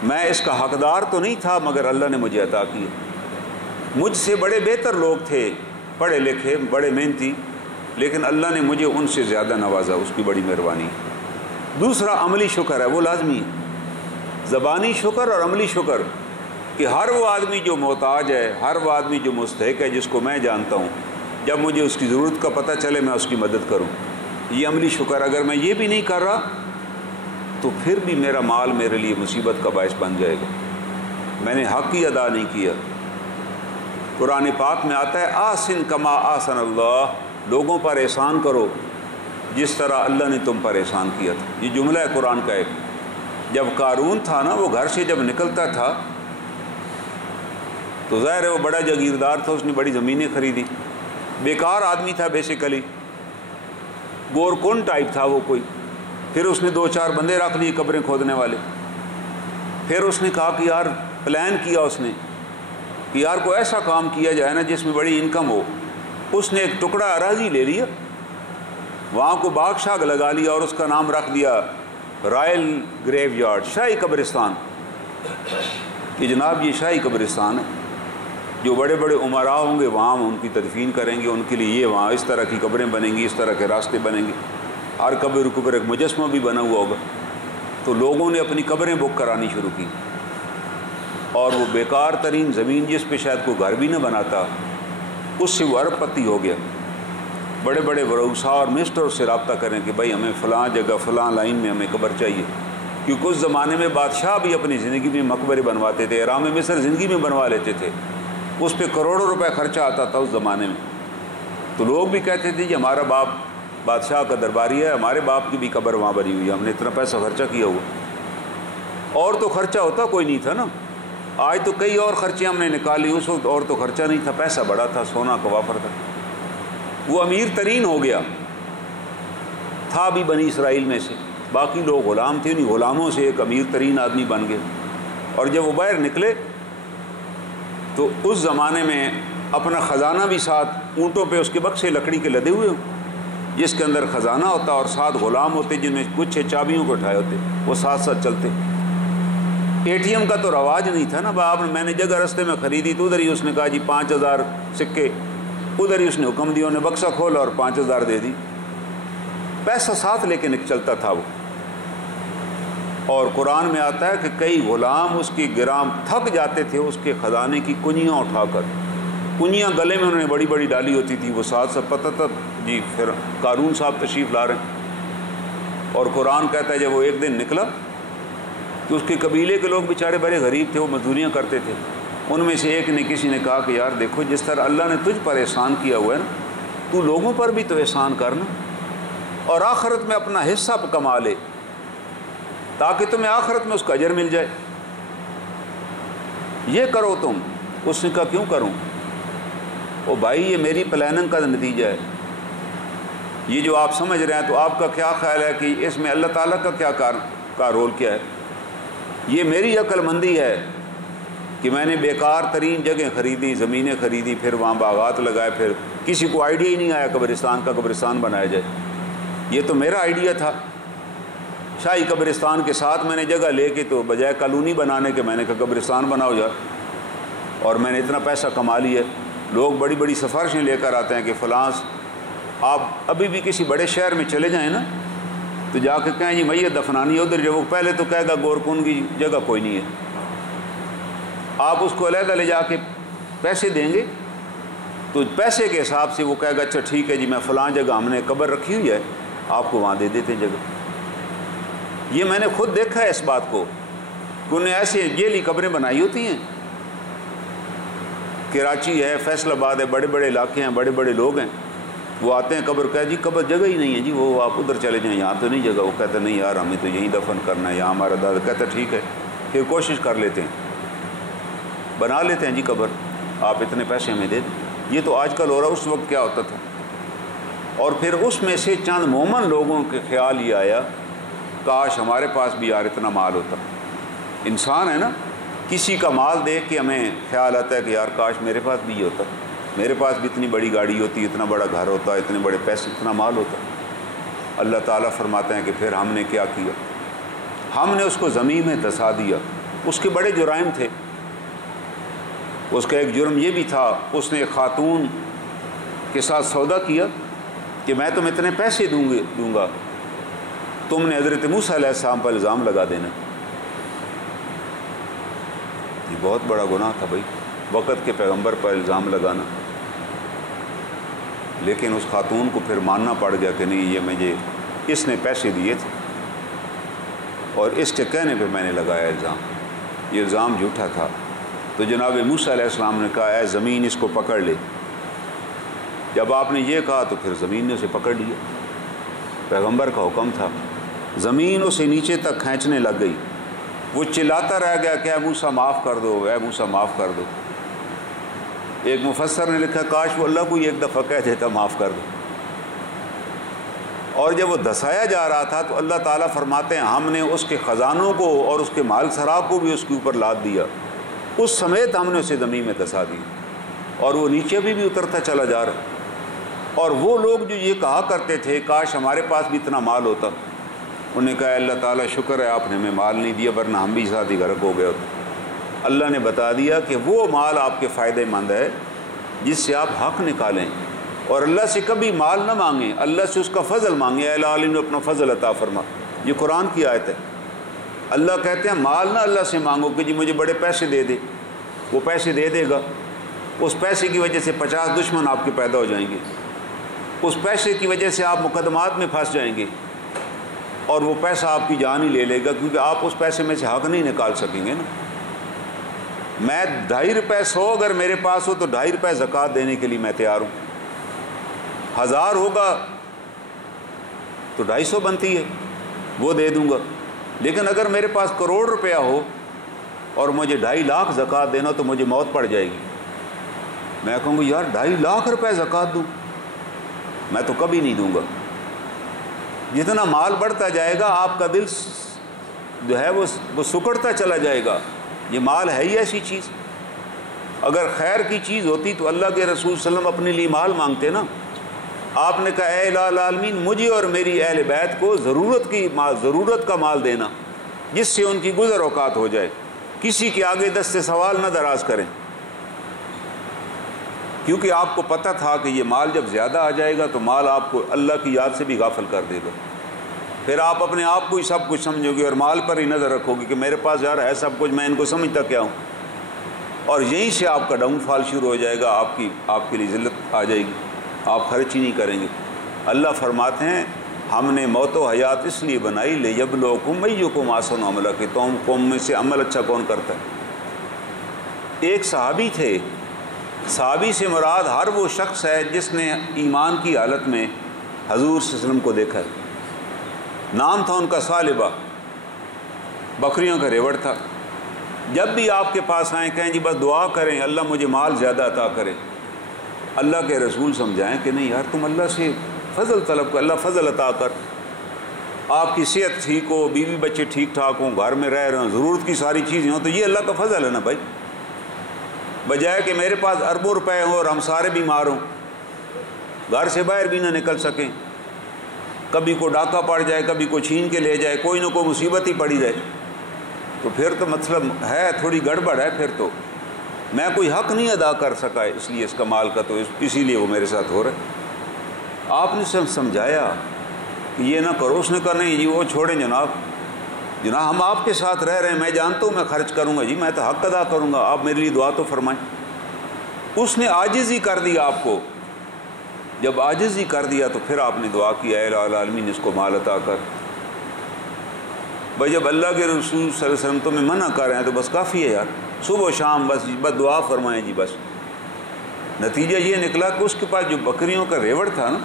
میں اس کا حقدار تو نہیں تھا مگر اللہ نے مجھے عطا کیا، مجھ سے بڑے بہتر لوگ تھے، پڑھے لکھے بڑے محنتی، لیکن اللہ نے مجھے ان سے زیادہ نوازا، اس کی بڑی مہربانی ہے۔ دوسرا عملی شکر ہے، وہ لازمی ہے، زبانی شکر اور عملی شکر، کہ ہر وہ آدمی جو محتاج ہے، ہر وہ آدمی جو مستحق ہے جس کو میں جانتا ہوں، جب مجھے اس کی ضرورت کا پتہ چلے میں اس کی مدد کروں، یہ عملی شکر۔ اگر میں یہ بھی نہیں کر رہا تو پھر بھی میرا مال میرے لیے مصیبت کا باعث بن جائے گا، میں نے حق ہی ادا نہیں کیا۔ قرآن پاک میں آتا ہے آسن کما آسن اللہ، لوگوں پر احسان کرو جس طرح اللہ نے تم پر احسان کیا تھا۔ یہ جملہ ہے قرآن کا ایک۔ جب قارون تھا نا، وہ گھر سے جب نکلتا تھا تو ظاہر ہے وہ بڑا جاگیردار تھا، اس نے بڑی زمینیں خریدی، بیکار آدمی تھا بیسیکلی، گورکن ٹائپ تھا وہ کوئی۔ پھر اس نے 2-4 بندے رکھ لیے قبریں کھودنے والے۔ پھر اس نے کہا کہ یار پلان کیا اس نے کہ یار کوئی ایسا کام کیا جائے نا جس میں بڑی انکم ہو۔ اس نے ایک ٹکڑا اراضی لے لیا، وہاں کو باغ شاغ لگا لیا اور اس کا نام رکھ دیا رائل گریو یارڈ، شاہی قبرستان، کہ جناب یہ شاہی قبرستان ہے، جو بڑے بڑے امراء ہوں گے وہاں ان کی تدفین کریں گے، ان کے لیے یہ وہاں اس طرح کی قبریں بنیں گی، اس طرح کے راستے بنیں گے، ہر قبر کے اوپر ایک مجسمہ بھی بنا ہوا ہوگا۔ تو لوگوں نے اپنی قبریں بک کرانی شروع کی، اور وہ بیکار ترین زمین جس پہ شاید کوئی گھر بھی نہ بناتا، اس سے وہ ارب پتی ہو گیا۔ بڑے بڑے ورثاء اور منسٹر سے رابطہ کریں کہ بھائی ہمیں فلاں جگہ فلاں لائن میں ہمیں قبر چاہیے، کیونکہ اس زمانے میں بادشاہ بھی اپنی زندگی میں مقبرے بنواتے تھے، احرام مصر زندگی میں بنوا لیتے تھے، اس پہ کروڑوں روپے خرچہ آتا تھا اس زمانے میں۔ تو لوگ بھی کہتے تھے جی ہمارا باپ بادشاہ کا درباری ہے، ہمارے باپ کی بھی قبر وہاں بنی ہوئی ہے، ہم نے اتنا پیسہ خرچہ کیا ہوا۔ اور تو خرچہ ہوتا کوئی نہیں تھا نا، آج تو کئی اور خرچے ہم نے نکالی، اس وقت اور تو خرچہ نہیں تھا، پیسہ بڑا تھا، سونا کا وافر تھا۔ وہ امیر ترین ہو گیا تھا بھی بنی اسرائیل میں سے، باقی لوگ غلام تھے، انہیں غلاموں سے ایک امیر ترین آدمی بن گئے۔ اور جب وہ باہر نکلے تو اس زمانے میں اپنا خزانہ بھی ساتھ، اونٹوں پہ اس کے بکسے لکڑی کے لدے ہوئے جس کے اندر خزانہ ہوتا اور ساتھ غلام ہوتے جن میں کچھ چابیوں کو اٹھائے ہوتے، وہ ساتھ ساتھ چلتے۔ اے ٹی ایم کا تو رواج نہیں تھا نا، باپ میں نے جگہ رستے میں خریدی تو ادھر ہی اس نے کہا جی 5000 سکے، ادھر ہی اس نے حکم دیا، انہیں بکسہ کھولا اور 5000 دے دی، پیسہ ساتھ لے کے چلتا تھا وہ۔ اور قرآن میں آتا ہے کہ کئی غلام اس کی گرام تھک جاتے تھے اس کے خزانے کی کنجیاں اٹھا کر، کنجیاں گلے میں انہوں نے بڑی بڑی ڈالی ہوتی تھی، وہ ساتھ ساتھ پتہ تھا جی پھر قارون صاحب تشریف لا رہے ہیں۔ اور قرآن کہتا ہے جب وہ ایک دن نکلا تو اس کے قبیلے کے لوگ بیچارے بڑے غریب تھے، وہ مزدوریاں کرتے تھے، ان میں سے ایک نے کسی نے کہا کہ یار دیکھو جس طرح اللہ نے تجھ پر احسان کیا ہوا ہے نا، تو لوگوں پر بھی تو احسان کرنا اور آخرت میں اپنا حصہ کما لے تاکہ تمہیں آخرت میں اس کا اجر مل جائے، یہ کرو تم۔ اس نے کہا کیوں کروں؟ او بھائی یہ میری پلاننگ کا نتیجہ ہے، یہ جو آپ سمجھ رہے ہیں، تو آپ کا کیا خیال ہے کہ اس میں اللہ تعالیٰ کا کیا رول کیا ہے؟ یہ میری عقل مندی ہے کہ میں نے بیکار ترین جگہیں خریدی، زمینیں خریدی، پھر وہاں باغات لگائے، پھر کسی کو آئیڈیا ہی نہیں آیا قبرستان کا قبرستان بنایا جائے، یہ تو میرا آئیڈیا تھا۔ شاہی قبرستان کے ساتھ میں نے جگہ لے کے تو بجائے کالونی بنانے کے میں نے کہا قبرستان بناؤ جا، اور میں نے اتنا پیسہ کما لیا. لوگ بڑی بڑی سفارشیں لے کر آتے ہیں کہ فلاں آپ ابھی بھی کسی بڑے شہر میں چلے جائیں نا تو جا کے کہیں جی میت دفنانی ہے ادھر، جو وہ پہلے تو کہے گا گورکن کی جگہ کوئی نہیں ہے. آپ اس کو علیحدہ لے جا کے پیسے دیں گے تو پیسے کے حساب سے وہ کہے گا اچھا ٹھیک ہے جی میں فلاں جگہ ہم نے قبر رکھی ہوئی ہے آپ کو وہاں دے دیتے ہیں جگہ. یہ میں نے خود دیکھا ہے اس بات کو کہ انہیں ایسے جیلی قبریں بنائی ہوتی ہیں. کراچی ہے، فیصل آباد ہے، بڑے بڑے علاقے ہیں، بڑے بڑے لوگ ہیں، وہ آتے ہیں قبر کہ جی قبر جگہ ہی نہیں ہے جی، وہ آپ ادھر چلے جائیں یہاں تو نہیں جگہ. وہ کہتے ہیں نہیں یار ہمیں تو یہیں دفن کرنا ہے، یہاں ہمارا دادا. کہتا ہے ٹھیک ہے، پھر کوشش کر لیتے ہیں، بنا لیتے ہیں جی قبر، آپ اتنے پیسے ہمیں دے دیں. یہ تو آج کل ہو رہا. اس وقت کیا ہوتا تھا؟ اور پھر اس میں سے چند مومن لوگوں کے خیال یہ آیا کاش ہمارے پاس بھی یار اتنا مال ہوتا. انسان ہے نا، کسی کا مال دیکھ کے ہمیں خیال آتا ہے کہ یار کاش میرے پاس بھی یہ ہوتا، میرے پاس بھی اتنی بڑی گاڑی ہوتی، اتنا بڑا گھر ہوتا، اتنے بڑے پیسے، اتنا مال ہوتا. اللہ تعالیٰ فرماتے ہیں کہ پھر ہم نے کیا کیا؟ ہم نے اس کو زمین میں دھسا دیا. اس کے بڑے جرائم تھے. اس کا ایک جرم یہ بھی تھا اس نے ایک خاتون کے ساتھ سودا کیا کہ میں تمہیں اتنے پیسے دوں گا، تم نے حضرت موسیٰ علیہ السلام پر الزام لگا دینا. یہ بہت بڑا گناہ تھا بھائی، وقت کے پیغمبر پر الزام لگانا. لیکن اس خاتون کو پھر ماننا پڑ گیا کہ نہیں یہ مجھے اس نے پیسے دیے تھے اور اس کے کہنے پہ میں نے لگایا الزام. یہ الزام جھوٹا تھا. تو جناب موسیٰ علیہ السلام نے کہا اے زمین اس کو پکڑ لے. جب آپ نے یہ کہا تو پھر زمین نے اسے پکڑ لیا. پیغمبر کا حکم تھا. زمین اسے نیچے تک کھینچنے لگ گئی. وہ چلاتا رہ گیا کہ اے موسیٰ معاف کر دو، اے موسیٰ معاف کر دو. ایک مفسر نے لکھا کاش وہ اللہ کو ایک دفعہ کہہ دیتا معاف کر دو. اور جب وہ دھسایا جا رہا تھا تو اللہ تعالیٰ فرماتے ہیں ہم نے اس کے خزانوں کو اور اس کے مال سراب کو بھی اس کے اوپر لاد دیا. اس سمیت ہم نے اسے زمین میں دھسا دی اور وہ نیچے بھی اترتا چلا جا رہا. اور وہ لوگ جو یہ کہا کرتے تھے کاش ہمارے پاس بھی اتنا مال ہوتا، انہوں نے کہا اللہ تعالیٰ شکر ہے آپ نے ہمیں مال نہیں دیا ورنہ ہم بھی ساتھ ہی غرق ہو گئے ہوتے. اللہ نے بتا دیا کہ وہ مال آپ کے فائدے مند ہے جس سے آپ حق نکالیں اور اللہ سے کبھی مال نہ مانگیں، اللہ سے اس کا فضل مانگیں. اے العالمین نے اپنا فضل عطا فرما. یہ قرآن کی آیت ہے. اللہ کہتے ہیں مال نہ اللہ سے مانگو کہ جی مجھے بڑے پیسے دے دے. وہ پیسے دے دے گا، اس پیسے کی وجہ سے 50 دشمن آپ کے پیدا ہو جائیں گے. اس پیسے کی وجہ سے آپ مقدمات میں پھنس جائیں گے اور وہ پیسہ آپ کی جان ہی لے لے گا کیونکہ آپ اس پیسے میں سے حق نہیں نکال سکیں گے نا. میں 2.5 روپے 100 اگر میرے پاس ہو تو 2.5 روپے زکوٰۃ دینے کے لیے میں تیار ہوں. 1000 ہوگا تو 250 بنتی ہے وہ دے دوں گا. لیکن اگر میرے پاس 1 کروڑ روپیہ ہو اور مجھے 2.5 لاکھ زکوٰۃ دینا تو مجھے موت پڑ جائے گی. میں کہوں گا یار 2.5 لاکھ روپے زکوٰۃ دوں، میں تو کبھی نہیں دوں گا. جتنا مال بڑھتا جائے گا آپ کا دل جو ہے وہ سکڑتا چلا جائے گا. یہ مال ہے ہی ایسی چیز. اگر خیر کی چیز ہوتی تو اللہ کے رسول صلی اللہ علیہ وسلم اپنے لیے مال مانگتے نا. آپ نے کہا اے الہ العالمین مجھے اور میری اہل بیت کو ضرورت کا مال دینا جس سے ان کی گزر اوقات ہو جائے. کسی کے آگے دست سوال نہ دراز کریں کیونکہ آپ کو پتہ تھا کہ یہ مال جب زیادہ آ جائے گا تو مال آپ کو اللہ کی یاد سے بھی غافل کر دے گا. پھر آپ اپنے آپ کو ہی سب کچھ سمجھو گے اور مال پر ہی نظر رکھو گے کہ میرے پاس یار ہے سب کچھ، میں ان کو سمجھتا کیا ہوں. اور یہیں سے آپ کا ڈاؤن فال شروع ہو جائے گا. آپ کے لیے ذلت آ جائے گی، آپ خرچ ہی نہیں کریں گے. اللہ فرماتے ہیں ہم نے موت و حیات اس لیے بنائی لیبلوکم ایکم احسن عملا، کہ تم قوم میں سے عمل اچھا کون کرتا ہے. ایک صحابی تھے، صحابی سے مراد ہر وہ شخص ہے جس نے ایمان کی حالت میں حضور صلی اللہ علیہ وسلم کو دیکھا ہے. نام تھا ان کا ثعلبہ، بکریوں کا ریوڑ تھا. جب بھی آپ کے پاس آئیں کہیں جی بس دعا کریں اللہ مجھے مال زیادہ عطا کرے. اللہ کے رسول سمجھائیں کہ نہیں یار تم اللہ سے فضل طلب کر، اللہ فضل عطا کر. آپ کی صحت ٹھیک ہو، بیوی بچے ٹھیک ٹھاک ہوں، گھر میں رہ رہے ہوں، ضرورت کی ساری چیزیں ہوں تو یہ اللہ کا فضل ہے نا بھائی. بجائے کہ میرے پاس اربوں روپے ہوں اور ہم سارے بیمار ہوں، گھر سے باہر بھی نہ نکل سکیں، کبھی کو ڈاکہ پڑ جائے، کبھی کو چھین کے لے جائے، کوئی نہ کوئی مصیبت ہی پڑی جائے، تو پھر تو مطلب ہے تھوڑی گڑبڑ ہے. پھر تو میں کوئی حق نہیں ادا کر سکا اس لیے اس کا مال کا، تو اسی لیے وہ میرے ساتھ ہو رہا ہے۔ آپ نے سمجھایا کہ یہ نہ کرو، اس نے کہا نہیں جی وہ چھوڑیں جناب، ہم آپ کے ساتھ رہ رہے ہیں، میں جانتا ہوں میں خرچ کروں گا جی، میں تو حق ادا کروں گا، آپ میرے لیے دعا تو فرمائیں۔ اس نے عاجزی کر دیا آپ کو، جب عاجزی کر دیا تو پھر آپ نے دعا کی اے الہ العالمین اس کو مال عطا کر۔ بھائی جب اللہ کے رسول صلی اللہ علیہ وسلم تمہیں منع کر رہے ہیں تو بس کافی ہے یار، صبح و شام بس دعا فرمائیں جی بس۔ نتیجہ یہ نکلا کہ اس کے پاس جو بکریوں کا ریوڑ تھا نا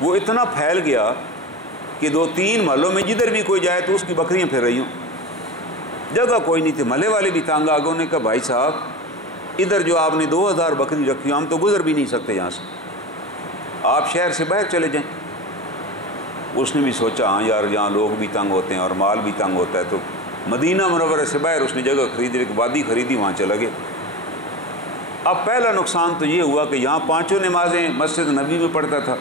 وہ اتنا پھیل گیا کہ 2-3 محلوں میں جدھر بھی کوئی جائے تو اس کی بکریاں پھر رہی ہوں، جگہ کوئی نہیں تھی۔ محلے والے بھی تانگ آ گئے، انہوں نے کہا بھائی صاحب ادھر جو آپ نے 2000 بکری رکھی ہم تو گزر بھی نہیں سکتے یہاں سے، آپ شہر سے باہر چلے جائیں۔ اس نے بھی سوچا ہاں یار یہاں لوگ بھی تنگ ہوتے ہیں اور مال بھی تنگ ہوتا ہے، تو مدینہ منورہ سے باہر اس نے جگہ خریدی، ایک وادی خریدی، وہاں چلا گیا۔ اب پہلا نقصان تو یہ ہوا کہ یہاں 5 نمازیں مسجد نبی میں پڑھتا تھا،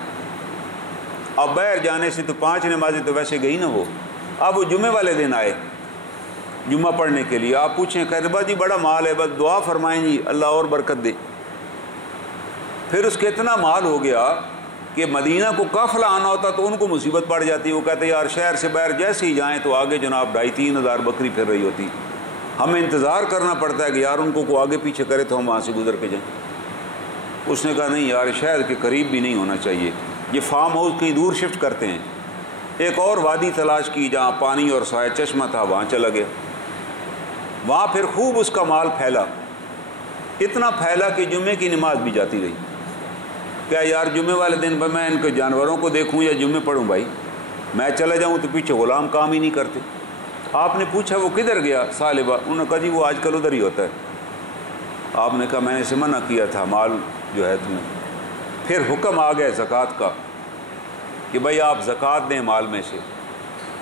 اب باہر جانے سے تو 5 نمازیں تو ویسے گئی نا وہ۔ اب وہ جمعے والے دن آئے جمعہ پڑھنے کے لیے، آپ پوچھیں خیربا جی بڑا مال ہے، بس دعا فرمائیں جی اللہ اور برکت دے۔ پھر اس کے اتنا مال ہو گیا کہ مدینہ کو قافلہ آنا ہوتا تو ان کو مصیبت پڑ جاتی، وہ کہتے یار شہر سے باہر جیسے ہی جائیں تو آگے جناب 2,500-3 ہزار بکری پھر رہی ہوتی، ہمیں انتظار کرنا پڑتا ہے کہ یار ان کو آگے پیچھے کرے تو ہم وہاں سے گزر کے جائیں۔ اس نے کہا نہیں یار شہر کے قریب بھی نہیں ہونا چاہیے، یہ فارم ہاؤس کہیں دور شفٹ کرتے ہیں۔ ایک اور وادی تلاش کی جہاں پانی اور سایہ چشمہ تھا، وہاں چلا گیا۔ وہاں پھر خوب اس کا مال پھیلا، اتنا پھیلا کہ جمعے کی نماز بھی جاتی رہی۔ کیا یار جمعے والے دن میں ان کے جانوروں کو دیکھوں یا جمعے پڑھوں؟ بھائی میں چلا جاؤں تو پیچھے غلام کام ہی نہیں کرتے۔ آپ نے پوچھا وہ کدھر گیا صالبہ؟ انہوں نے کہا جی وہ آج کل ادھر ہی ہوتا ہے۔ آپ نے کہا میں نے اسے منع کیا تھا، مال جو ہے تمہیں۔ پھر حکم آ گیا زکوٰۃ کا کہ بھائی آپ زکوٰۃ دیں مال میں سے۔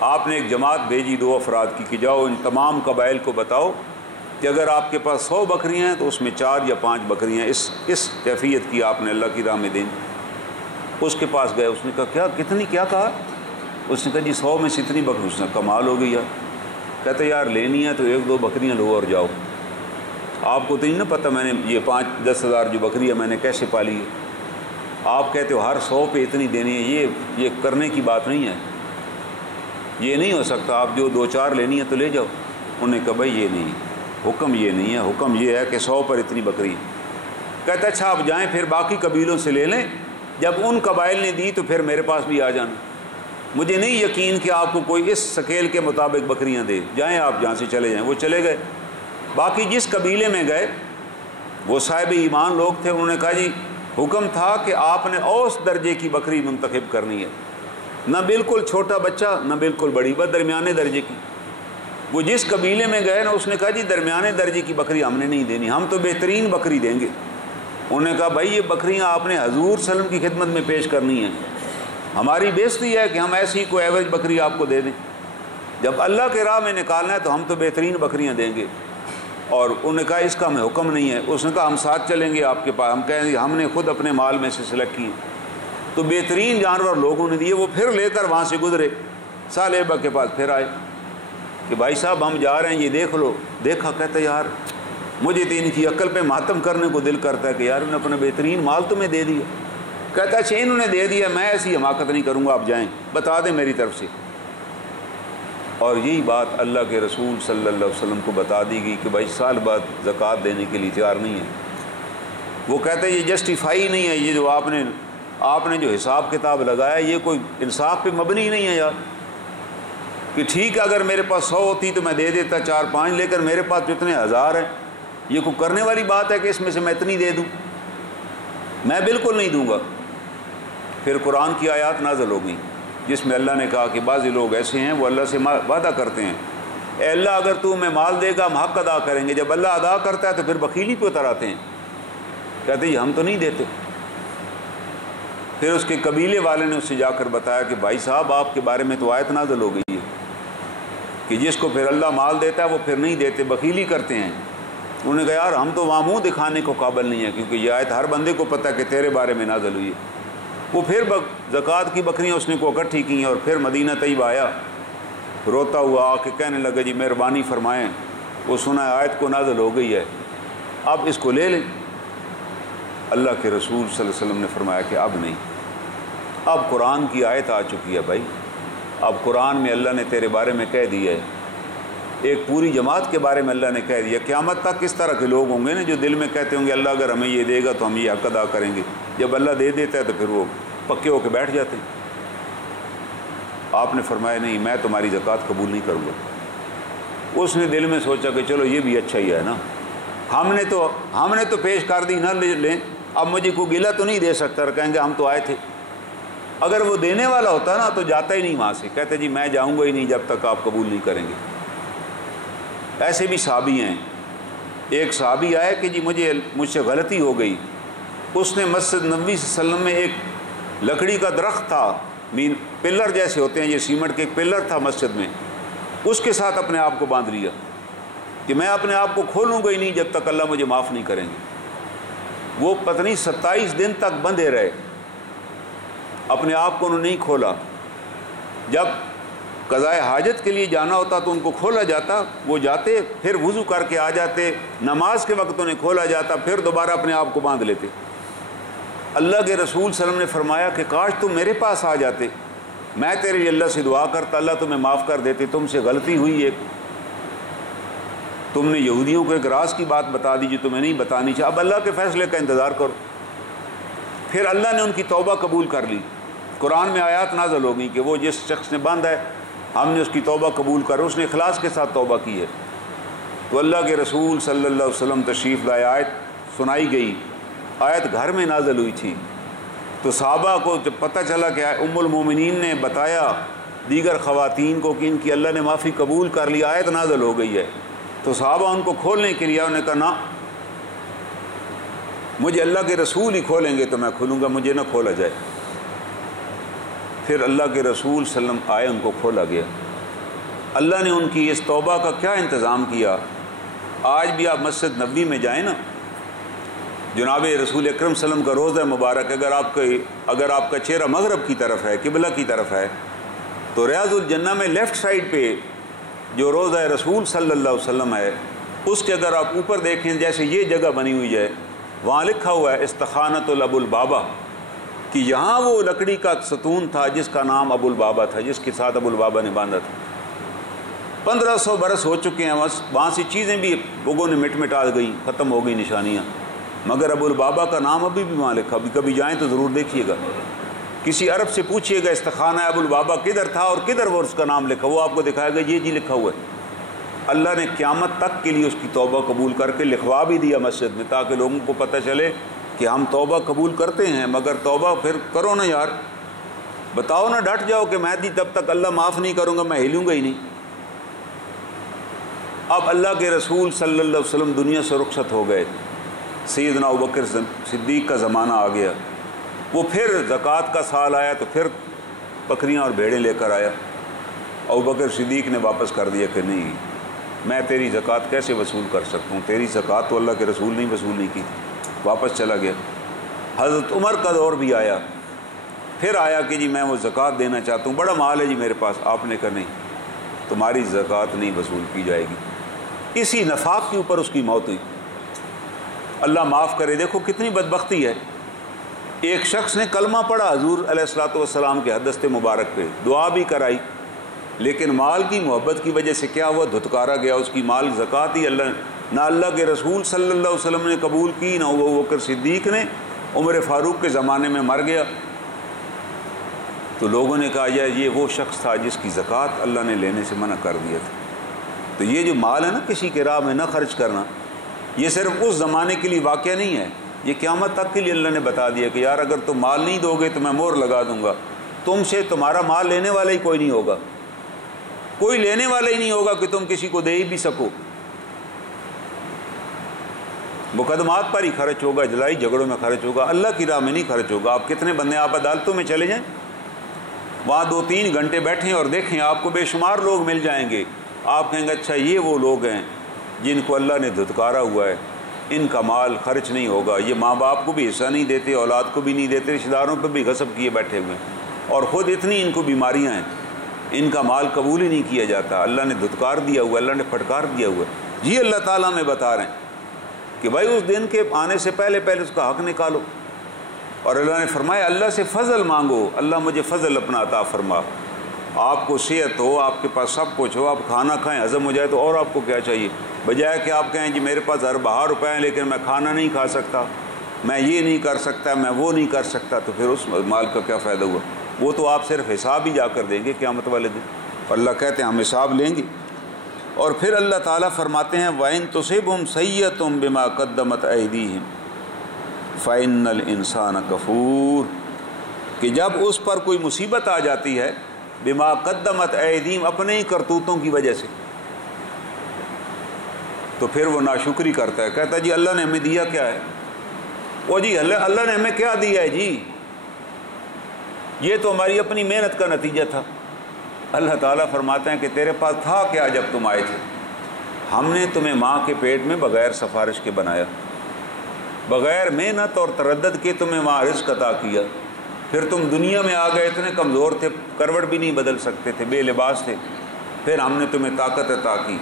آپ نے ایک جماعت بھیجی 2 افراد کی کہ جاؤ ان تمام قبائل کو بتاؤ کہ اگر آپ کے پاس 100 بکریاں ہیں تو اس میں 4 یا 5 بکریاں اس کیفیت کی آپ نے اللہ کی راہ میں دیں۔ اس کے پاس گئے، اس نے کہا کیا کتنی، کیا کہا؟ اس نے کہا جی 100 میں سے اتنی بکری۔ اس نے کمال ہو گئی یار، کہتے یار لینی ہے تو 1-2 بکریاں لو اور جاؤ، آپ کو تو نہیں نا پتہ میں نے یہ 5-10 ہزار جو بکری ہے میں نے کیسے پالی ہے، آپ کہتے ہو ہر 100 پہ اتنی دینی ہے، یہ کرنے کی بات نہیں ہے، یہ نہیں ہو سکتا، آپ جو 2-4 لینی ہے تو لے جاؤ۔ انہوں نے کہا بھائی یہ نہیں، حکم یہ نہیں ہے، حکم یہ ہے کہ 100 پر اتنی بکری۔ کہتا اچھا آپ جائیں پھر باقی قبیلوں سے لے لیں، جب ان قبائل نے دی تو پھر میرے پاس بھی آ جانا، مجھے نہیں یقین کہ آپ کو کوئی اس سکیل کے مطابق بکریاں دے، جائیں آپ جہاں سے چلے جائیں۔ وہ چلے گئے، باقی جس قبیلے میں گئے وہ صاحب ایمان لوگ تھے، انہوں نے کہا جی حکم تھا کہ آپ نے اوسط درجے کی بکری منتخب کرنی ہے، نہ بالکل چھوٹا بچہ نہ بالکل بڑی، بس درمیانے درجے کی۔ وہ جس قبیلے میں گئے نا اس نے کہا جی درمیانے درجے کی بکری ہم نے نہیں دینی، ہم تو بہترین بکری دیں گے۔ انہوں نے کہا بھائی یہ بکریاں آپ نے حضور صلی اللہ علیہ وسلم کی خدمت میں پیش کرنی ہیں، ہماری بےزتی ہے کہ ہم ایسی کوئی ایوریج بکری آپ کو دے دیں، جب اللہ کے راہ میں نکالنا ہے تو ہم تو بہترین بکریاں دیں گے۔ اور انہوں نے کہا اس کا ہمیں حکم نہیں ہے۔ اس نے کہا ہم ساتھ چلیں گے آپ کے پاس، ہم کہیں گے ہم نے خود اپنے مال میں سے سلیکٹ کی، تو بہترین جانور لوگوں نے دیے۔ وہ پھر لے کر وہاں سے گزرے، صالبہ کے پاس پھر آئے کہ بھائی صاحب ہم جا رہے ہیں، یہ دیکھ لو۔ دیکھا، کہتا یار مجھے تو ان کی عقل پہ ماتم کرنے کو دل کرتا ہے کہ یار انہوں نے اپنا بہترین مال تمہیں دے دیا۔ کہتا اچھا انہوں نے دے دیا، میں ایسی حماقت نہیں کروں گا، آپ جائیں بتا دیں میری طرف سے۔ اور یہی بات اللہ کے رسول صلی اللہ علیہ وسلم کو بتا دی گئی کہ بھائی سال بعد زکوٰۃ دینے کے لیے تیار نہیں ہے۔ وہ کہتے ہیں یہ جسٹیفائی نہیں ہے، یہ جو آپ نے جو حساب کتاب لگایا یہ کوئی انصاف پہ مبنی نہیں ہے یار، کہ ٹھیک ہے اگر میرے پاس 100 ہوتی تو میں دے دیتا 4-5، لیکن میرے پاس جتنے 1000 ہیں، یہ کوئی کرنے والی بات ہے کہ اس میں سے میں اتنی دے دوں؟ میں بالکل نہیں دوں گا۔ پھر قرآن کی آیات نازل ہو گئی جس میں اللہ نے کہا کہ بعض لوگ ایسے ہیں وہ اللہ سے وعدہ کرتے ہیں اے اللہ اگر تو ہمیں مال دے گا ہم حق ادا کریں گے، جب اللہ ادا کرتا ہے تو پھر بخیلی پہ اتر آتے ہیں، کہتے ہیں ہم تو نہیں دیتے۔ پھر اس کے قبیلے والے نے اس سے جا کر بتایا کہ بھائی صاحب آپ کے بارے میں تو آیت نازل ہو گئی ہے کہ جس کو پھر اللہ مال دیتا ہے وہ پھر نہیں دیتے، بخیلی کرتے ہیں۔ انہوں نے کہا یار ہم تو وہاں منہ دکھانے کو قابل نہیں ہیں، کیونکہ یہ آیت ہر بندے کو پتہ کہ تیرے بارے میں نازل ہوئی ہے۔ وہ پھر زکوٰۃ کی بکریاں اس نے کو اکٹھی کی اور پھر مدینہ طیبہ آیا، روتا ہوا آ کے کہنے لگا جی مہربانی فرمائیں، وہ سنا آیت کو نازل ہو گئی ہے، اب اس کو لے لیں۔ اللہ کے رسول صلی اللہ علیہ وسلم نے فرمایا کہ اب نہیں، اب قرآن کی آیت آ چکی ہے بھائی، اب قرآن میں اللہ نے تیرے بارے میں کہہ دیا ہے، ایک پوری جماعت کے بارے میں اللہ نے کہہ دیا۔ قیامت تک کس طرح کے لوگ ہوں گے نا جو دل میں کہتے ہوں گے اللہ اگر ہمیں یہ دے گا تو ہم یہ حق ادا کریں گے، جب اللہ دے دیتا ہے تو پھر وہ پکے ہو کے بیٹھ جاتے ہیں۔ آپ نے فرمایا نہیں، میں تمہاری زکوٰۃ قبول نہیں کروں گا۔ اس نے دل میں سوچا کہ چلو یہ بھی اچھا ہی ہے نا، ہم نے تو پیش کر دی، نہ لیں، اب مجھے کوئی گلہ تو نہیں دے سکتا، کہیں گے ہم تو آئے تھے۔ اگر وہ دینے والا ہوتا نا تو جاتا ہی نہیں وہاں سے، کہتے جی میں جاؤں گا ہی نہیں جب تک آپ قبول نہیں کریں گے۔ ایسے بھی صحابی ہیں، ایک صحابی آیا کہ جی مجھ سے غلطی ہو گئی، اس نے مسجد نبوی صلی اللہ علیہ وسلم میں ایک لکڑی کا درخت تھا، پلر جیسے ہوتے ہیں، یہ سیمنٹ کے ایک پلر تھا مسجد میں، اس کے ساتھ اپنے آپ کو باندھ لیا کہ میں اپنے آپ کو کھولوں گا ہی نہیں جب تک اللہ مجھے معاف نہیں کریں گے۔ وہ پتہ نہیں 27 دن تک بندھے رہے، اپنے آپ کو انہوں نے نہیں کھولا۔ جب قضائے حاجت کے لیے جانا ہوتا تو ان کو کھولا جاتا، وہ جاتے، پھر وضو کر کے آ جاتے، نماز کے وقت انہیں کھولا جاتا، پھر دوبارہ اپنے آپ کو باندھ لیتے۔ اللہ کے رسول صلی اللہ علیہ وسلم نے فرمایا کہ کاش تم میرے پاس آ جاتے، میں تیرے لیے اللہ سے دعا کرتا، اللہ تمہیں معاف کر دیتے، تم سے غلطی ہوئی ایک، تم نے یہودیوں کو ایک راز کی بات بتا دی جو تمہیں نہیں بتانی چاہیے، اب اللہ کے فیصلے کا انتظار کرو۔ پھر اللہ نے ان کی توبہ قبول کر لی، قرآن میں آیات نازل ہو گئی کہ وہ جس شخص نے باندھا ہے ہم نے اس کی توبہ قبول کر، اس نے اخلاص کے ساتھ توبہ کی ہے۔ تو اللہ کے رسول صلی اللہ علیہ وسلم تشریف لائے، آیت سنائی گئی، آیت گھر میں نازل ہوئی تھی، تو صحابہ کو جب پتہ چلا کہ ام المومنین نے بتایا دیگر خواتین کو کہ ان کی اللہ نے معافی قبول کر لی، آیت نازل ہو گئی ہے، تو صحابہ ان کو کھولنے کے لیے انہوں نے کہا نہ، مجھے اللہ کے رسول ہی کھولیں گے تو میں کھولوں گا، مجھے نہ کھولا جائے۔ پھر اللہ کے رسول صلی اللہ علیہ وسلم آئے، ان کو کھولا گیا۔ اللہ نے ان کی اس توبہ کا کیا انتظام کیا۔ آج بھی آپ مسجد نبوی میں جائیں نا، جناب رسول اکرم صلی اللہ علیہ وسلم کا روضہ مبارک، اگر آپ کا چہرہ مغرب کی طرف ہے، قبلہ کی طرف ہے، تو ریاض الجنہ میں لیفٹ سائڈ پہ جو روضہ رسول صلی اللہ علیہ وسلم ہے، اس کے اگر آپ اوپر دیکھیں جیسے یہ جگہ بنی ہوئی ہے، وہاں لکھا ہوا ہے استخانۃ ابو البابا، کہ یہاں وہ لکڑی کا ستون تھا جس کا نام ابو البابا تھا، جس کے ساتھ ابو البابا نے باندھا تھا۔ 1500 برس ہو چکے ہیں، وہاں سے چیزیں بھی لوگوں نے مٹا گئی، ختم ہو گئی نشانیاں، مگر ابو البابا کا نام ابھی بھی وہاں لکھا۔ کبھی جائیں تو ضرور دیکھیے گا، کسی عرب سے پوچھیے گا استخانہ ابو البابا کدھر تھا اور کدھر وہ اس کا نام لکھا، وہ آپ کو دکھائے گا یہ جی لکھا ہوا ہے۔ اللہ نے قیامت تک کے لیے اس کی توبہ قبول کر کے لکھوا بھی دیا مسجد میں، تاکہ لوگوں کو پتہ چلے کہ ہم توبہ قبول کرتے ہیں، مگر توبہ پھر کرو نا یار، بتاؤ نا، ڈٹ جاؤ کہ میں جب تک اللہ معاف نہیں کروں گا میں ہلوں گا ہی نہیں۔ اب اللہ کے رسول صلی اللہ علیہ وسلم دنیا سے رخصت ہو گئے، سیدنا ابوبکر صدیق کا زمانہ آ گیا، وہ پھر زکوٰۃ کا سال آیا تو پھر بکریاں اور بھیڑیں لے کر آیا۔ ابوبکر صدیق نے واپس کر دیا کہ نہیں، میں تیری زکوٰۃ کیسے وصول کر سکتا ہوں، تیری زکوٰۃ تو اللہ کے رسول نے وصول نہیں کی، واپس چلا گیا۔ حضرت عمر کا دور بھی آیا، پھر آیا کہ جی میں وہ زکوٰۃ دینا چاہتا ہوں، بڑا مال ہے جی میرے پاس، آپ نے کہا نہیں، تمہاری زکوٰۃ نہیں وصول کی جائے گی۔ اسی نفاق کے اوپر اس کی موت ہوئی، اللہ معاف کرے۔ دیکھو کتنی بدبختی ہے، ایک شخص نے کلمہ پڑھا حضور علیہ الصلوۃ والسلام کے دست مبارک پہ، دعا بھی کرائی، لیکن مال کی محبت کی وجہ سے کیا ہوا، دھتکارا گیا، اس کی مال زکوٰۃ ہی نہ اللہ کے رسول صلی اللہ علیہ وسلم نے قبول کی، نہ ابوبکر صدیق نے، عمر فاروق کے زمانے میں مر گیا۔ تو لوگوں نے کہا یہ وہ شخص تھا جس کی زکوٰۃ اللہ نے لینے سے منع کر دیا تھا۔ تو یہ جو مال ہے نا کسی کی راہ میں نہ خرچ کرنا، یہ صرف اس زمانے کے لیے واقعہ نہیں ہے، یہ قیامت تک کے لیے اللہ نے بتا دیا کہ یار اگر تم مال نہیں دو گے تو میں مہر لگا دوں گا، تم سے تمہارا مال لینے والا ہی کوئی نہیں ہوگا، کوئی لینے والا ہی نہیں ہوگا کہ تم کسی کو دے ہی بھی سکو، مقدمات پر ہی خرچ ہوگا، جلائی جھگڑوں میں خرچ ہوگا، اللہ کی راہ میں نہیں خرچ ہوگا۔ آپ کتنے بندے آپ عدالتوں میں چلے جائیں، وہاں 2-3 گھنٹے بیٹھیں اور دیکھیں، آپ کو بے شمار لوگ مل جائیں گے، آپ کہیں گے اچھا یہ وہ لوگ ہیں جن کو اللہ نے دھتکارا ہوا ہے، ان کا مال خرچ نہیں ہوگا، یہ ماں باپ کو بھی حصہ نہیں دیتے، اولاد کو بھی نہیں دیتے، رشتہ داروں پہ بھی غصب کیے بیٹھے ہوئے ہیں، اور خود اتنی ان کو بیماریاں ہیں، ان کا مال قبول ہی نہیں کیا جاتا، اللہ نے دھتکار دیا ہوا، اللہ نے پھٹکار دیا ہوا ہے۔ جی اللہ تعالیٰ میں بتا رہے ہیں کہ کہ بھائی اس دن کے آنے سے پہلے پہلے اس کا حق نکالو۔ اور اللہ نے فرمایا اللہ سے فضل مانگو، اللہ مجھے فضل اپنا عطا فرما۔ آپ کو صحت ہو، آپ کے پاس سب کچھ ہو، آپ کھانا کھائیں ہضم ہو جائے تو اور آپ کو کیا چاہیے، بجائے کہ آپ کہیں جی میرے پاس اربعہ روپے ہیں لیکن میں کھانا نہیں کھا سکتا، میں یہ نہیں کر سکتا، میں وہ نہیں کر سکتا، تو پھر اس مال کا کیا فائدہ ہوا؟ وہ تو آپ صرف حساب ہی جا کر دیں گے قیامت والے دن، اور اللہ کہتے ہیں ہم حساب لیں گے۔ اور پھر اللہ تعالیٰ فرماتے ہیں وَإِن تُصِبْهُمْ سَيِّئَةٌ بِمَا قَدَّمَتْ أَيْدِيهِمْ فَإِنَّ الْإِنسَانَ كَفُورٌ، کہ جب اس پر کوئی مصیبت آ جاتی ہے بما قدمت ایدیم، اپنے ہی کرتوتوں کی وجہ سے، تو پھر وہ ناشکری کرتا ہے، کہتا ہے جی اللہ نے ہمیں دیا کیا ہے، وہ جی اللہ نے ہمیں کیا دیا ہے جی، یہ تو ہماری اپنی محنت کا نتیجہ تھا۔ اللہ تعالیٰ فرماتے ہیں کہ تیرے پاس تھا کیا جب تم آئے تھے؟ ہم نے تمہیں ماں کے پیٹ میں بغیر سفارش کے بنایا، بغیر محنت اور تردد کے تمہیں وہاں رزق عطا کیا، پھر تم دنیا میں آ گئے، اتنے کمزور تھے، کروٹ بھی نہیں بدل سکتے تھے، بے لباس تھے، پھر ہم نے تمہیں طاقت عطا کی،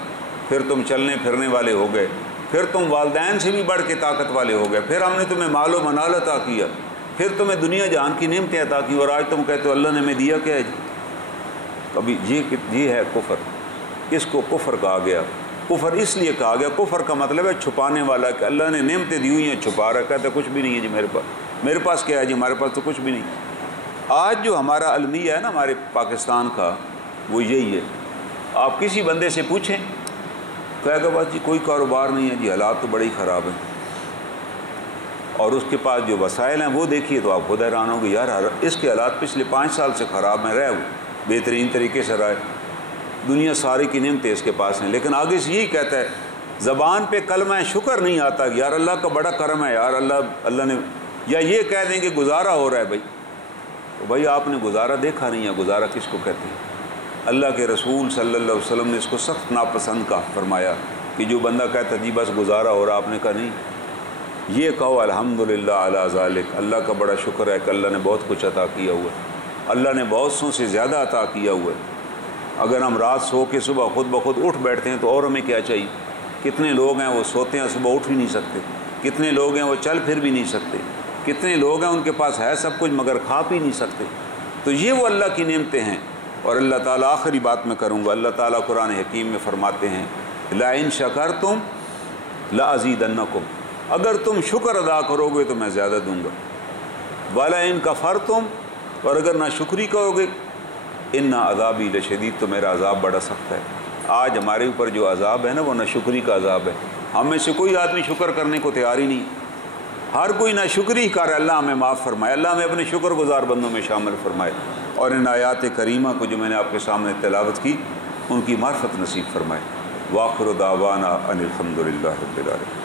پھر تم چلنے پھرنے والے ہو گئے، پھر تم والدین سے بھی بڑھ کے طاقت والے ہو گئے، پھر ہم نے تمہیں مال و منال عطا کیا، پھر تمہیں دنیا جہان کی نعمتیں عطا کی، اور آج تم کہتے ہو اللہ نے ہمیں دیا کیا ہے جی؟ ابھی یہ ہے کفر، اس کو کفر کہا گیا۔ کفر اس لیے کہا گیا، کفر کا مطلب ہے چھپانے والا، کہ اللہ نے نعمتیں دی ہوئی ہیں چھپا رہا ہے، کہتا ہے کچھ بھی نہیں ہے جی میرے پاس کیا ہے جی، ہمارے پاس تو کچھ بھی نہیں۔ آج جو ہمارا المیہ ہے نا ہمارے پاکستان کا، وہ یہی ہے، آپ کسی بندے سے پوچھیں کہے گا بس جی کوئی کاروبار نہیں ہے جی، حالات تو بڑے ہی خراب ہیں، اور اس کے پاس جو وسائل ہیں وہ دیکھیے تو آپ خود حیران ہوں گے، یار اس کے حالات پچھلے 5 سال سے خراب ہیں، رہے وہ بہترین طریقے سے رہے، دنیا ساری کی نعمتیں اس کے پاس ہیں، لیکن آگے سے یہی کہتا ہے، زبان پہ کلمہ شکر نہیں آتا یار اللہ کا بڑا کرم ہے یار اللہ نے، یا یہ کہہ دیں کہ گزارا ہو رہا ہے بھائی، تو بھائی آپ نے گزارا دیکھا نہیں ہے، گزارا کس کو کہتے ہیں؟ اللہ کے رسول صلی اللہ علیہ وسلم نے اس کو سخت ناپسند کا فرمایا کہ جو بندہ کہتا جی بس گزارا ہو رہا، آپ نے کہا نہیں، یہ کہو الحمدللہ علی ذالک، اللہ کا بڑا شکر ہے کہ اللہ نے بہت کچھ عطا کیا ہوا ہے، اللہ نے بہت سو سے زیادہ عطا کیا ہوا ہے۔ اگر ہم رات سو کے صبح خود بخود اٹھ بیٹھتے ہیں تو اور ہمیں کیا چاہیے؟ کتنے لوگ ہیں وہ سوتے ہیں صبح اٹھ ہی نہیں سکتے، کتنے لوگ ہیں وہ چل پھر بھی نہیں سکتے، کتنے لوگ ہیں ان کے پاس ہے سب کچھ مگر کھا پی نہیں سکتے، تو یہ وہ اللہ کی نعمتیں ہیں۔ اور اللہ تعالیٰ آخری بات میں کروں گا، اللہ تعالیٰ قرآن حکیم میں فرماتے ہیں لَئِن شَكَرْتُمْ لَأَزِيدَنَّكُمْ، اگر تم شکر ادا کرو گے تو میں زیادہ دوں گا، وَلَئِن كَفَرْتُمْ، اور اگر نہ شکری کرو گے اِنَّ عَذَابِي لَشَدِيدٌ، تو میرا عذاب بڑا سخت ہے۔ آج ہمارے اوپر جو عذاب ہے نا وہ نہ شکری کا عذاب ہے، ہم میں سے کوئی آدمی شکر کرنے کو تیار ہی نہیں، ہر کوئی نہ شکری کر، اللہ ہمیں معاف فرمائے، اللہ ہمیں اپنے شکر گزار بندوں میں شامل فرمائے، اور ان آیات کریمہ کو جو میں نے آپ کے سامنے تلاوت کی ان کی معرفت نصیب فرمائے۔ وآخر دعوانا ان الحمد للہ رب العالمین۔